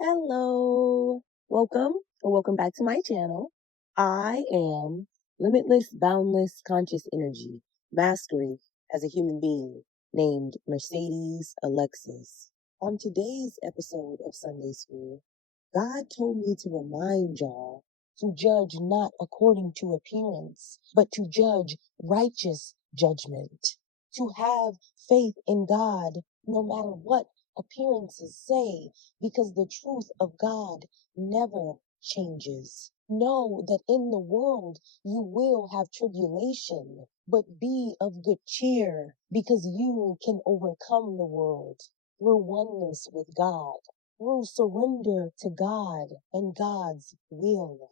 Hello. Welcome back to my channel. I am Limitless, Boundless Conscious Energy, Mastery as a Human Being, named Mercedes Alexis. On today's episode of Sunday School, God told me to remind y'all to judge not according to appearance, but to judge righteous judgment. To have faith in God no matter what appearances say, because the truth of God never changes. Know that in the world you will have tribulation, but be of good cheer, because you can overcome the world through oneness with God, through surrender to God and God's will.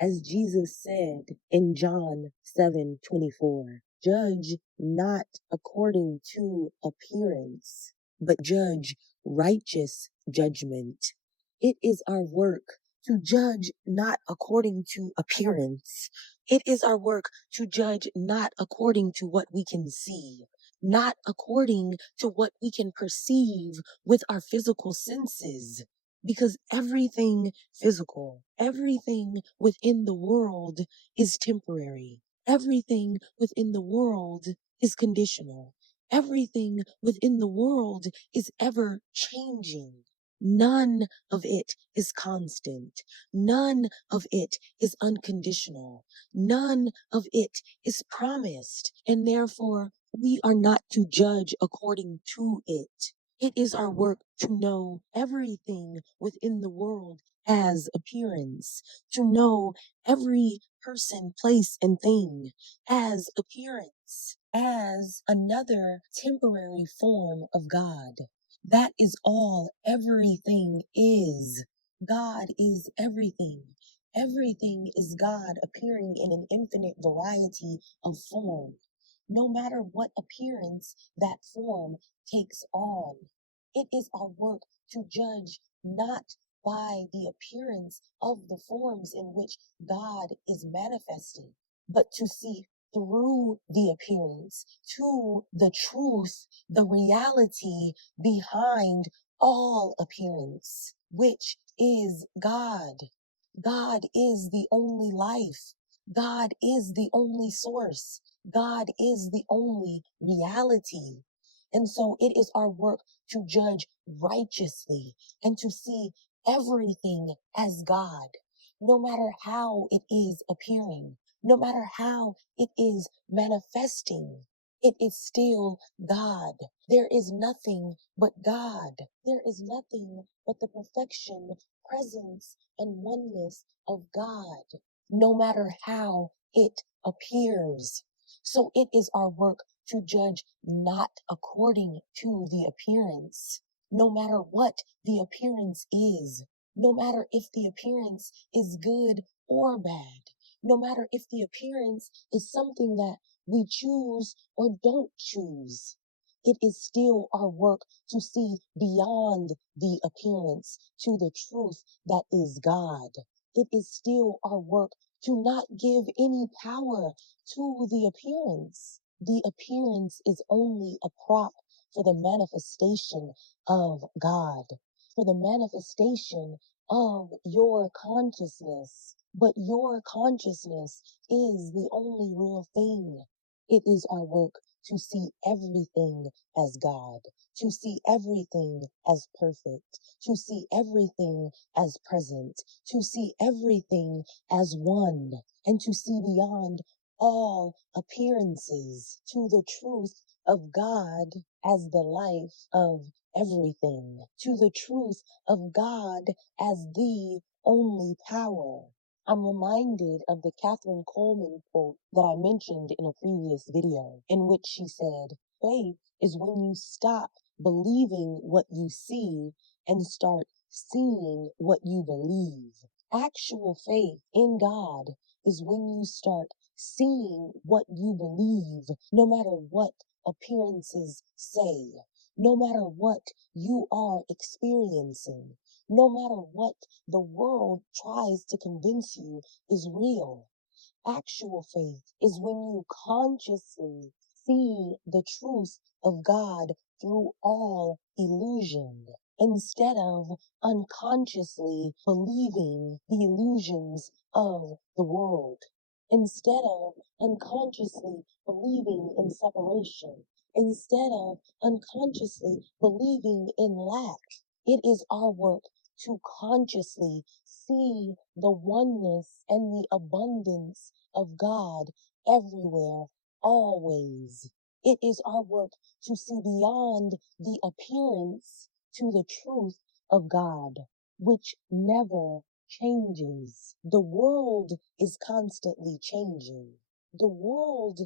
As Jesus said in John 7:24, judge not according to appearance, but judge righteous judgment. It is our work to judge not according to appearance. It is our work to judge not according to what we can see, not according to what we can perceive with our physical senses. Because everything physical, everything within the world is temporary. Everything within the world is conditional. Everything within the world is ever changing. None of it is constant. None of it is unconditional. None of it is promised. And therefore, we are not to judge according to it. It is our work to know everything within the world as appearance, to know every person, place, and thing as appearance, as another temporary form of God. That is all everything is. God is everything. Everything is God appearing in an infinite variety of form. No matter what appearance that form takes on, it is our work to judge not by the appearance of the forms in which God is manifesting, but to see through the appearance to the truth, the reality behind all appearance, which is God. God is the only life. God is the only source. God is the only reality. And so it is our work to judge righteously and to see everything as God, no matter how it is appearing, no matter how it is manifesting. It is still God. There is nothing but God. There is nothing but the perfection, presence, and oneness of God, no matter how it appears. So it is our work to judge not according to the appearance, no matter what the appearance is, no matter if the appearance is good or bad, no matter if the appearance is something that we choose or don't choose. It is still our work to see beyond the appearance to the truth that is God. It is still our work to not give any power to the appearance. The appearance is only a prop for the manifestation of God, for the manifestation of your consciousness. But your consciousness is the only real thing. It is our work to see everything as God, to see everything as perfect, to see everything as present, to see everything as one, and to see beyond all appearances to the truth of God as the life of everything, to the truth of God as the only power. I'm reminded of the Catherine Coleman quote that I mentioned in a previous video, in which she said, faith is when you stop believing what you see and start seeing what you believe. Actual faith in God is when you start seeing what you believe, no matter what appearances say, no matter what you are experiencing, no matter what the world tries to convince you is real. Actual faith is when you consciously see the truth of God through all illusion. instead of unconsciously believing the illusions of the world, instead of unconsciously believing in separation, instead of unconsciously believing in lack. It is our work to consciously see the oneness and the abundance of God everywhere, always. It is our work to see beyond the appearance to the truth of God, which never changes. The world is constantly changing. The world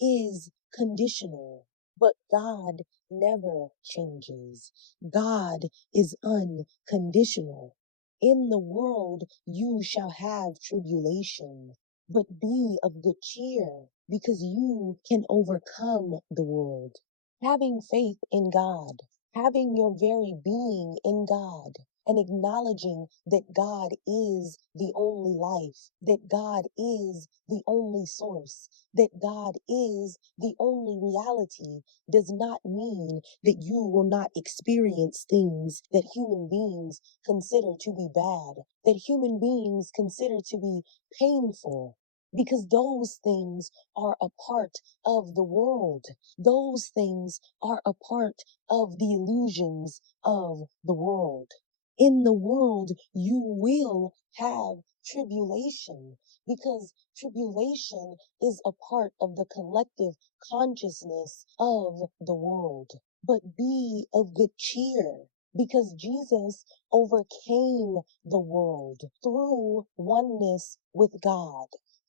is conditional, but God never changes. God is unconditional. In the world you shall have tribulation, but be of good cheer, because you can overcome the world. Having faith in God, having your very being in God, and acknowledging that God is the only life, that God is the only source, that God is the only reality, does not mean that you will not experience things that human beings consider to be bad, that human beings consider to be painful, because those things are a part of the world. Those things are a part of the illusions of the world. In the world, you will have tribulation, because tribulation is a part of the collective consciousness of the world. But be of good cheer, because Jesus overcame the world through oneness with God,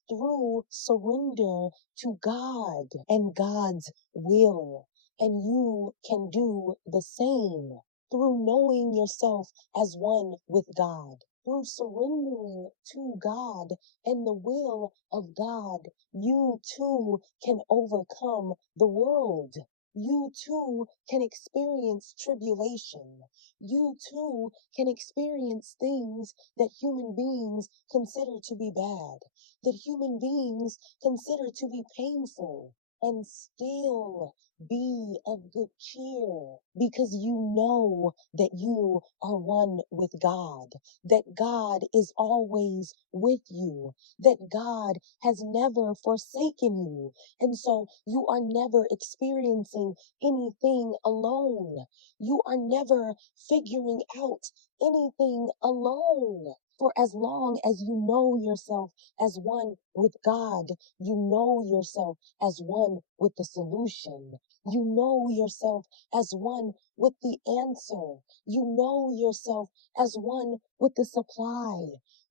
through surrender to God and God's will. And you can do the same through knowing yourself as one with God, through surrendering to God and the will of God. You too can overcome the world. You too can experience tribulation. You too can experience things that human beings consider to be bad, that human beings consider to be painful, and still be of good cheer, because you know that you are one with God, that God is always with you, that God has never forsaken you. And so you are never experiencing anything alone. You are never figuring out anything alone. For as long as you know yourself as one with God, you know yourself as one with the solution. You know yourself as one with the answer. You know yourself as one with the supply.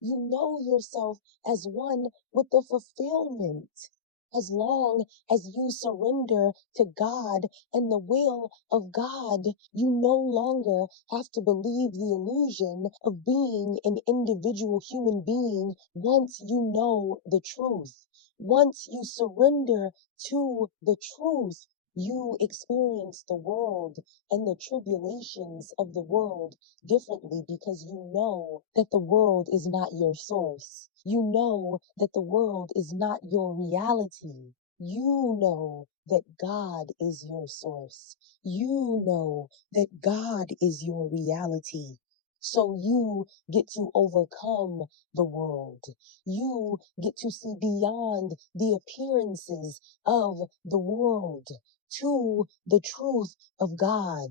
You know yourself as one with the fulfillment. As long as you surrender to God and the will of God, you no longer have to believe the illusion of being an individual human being once you know the truth. Once you surrender to the truth, you experience the world and the tribulations of the world differently, because you know that the world is not your source. You know that the world is not your reality. You know that God is your source. You know that God is your reality. So you get to overcome the world. You get to see beyond the appearances of the world to the truth of God,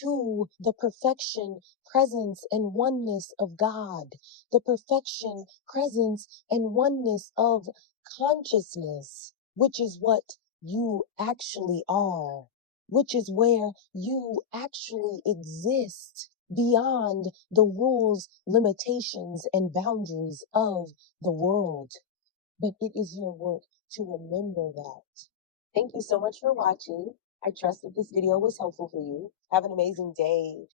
to the perfection, presence, and oneness of God, the perfection, presence, and oneness of consciousness, which is what you actually are, which is where you actually exist beyond the rules, limitations, and boundaries of the world. But it is your work to remember that. Thank you so much for watching. I trust that this video was helpful for you. Have an amazing day.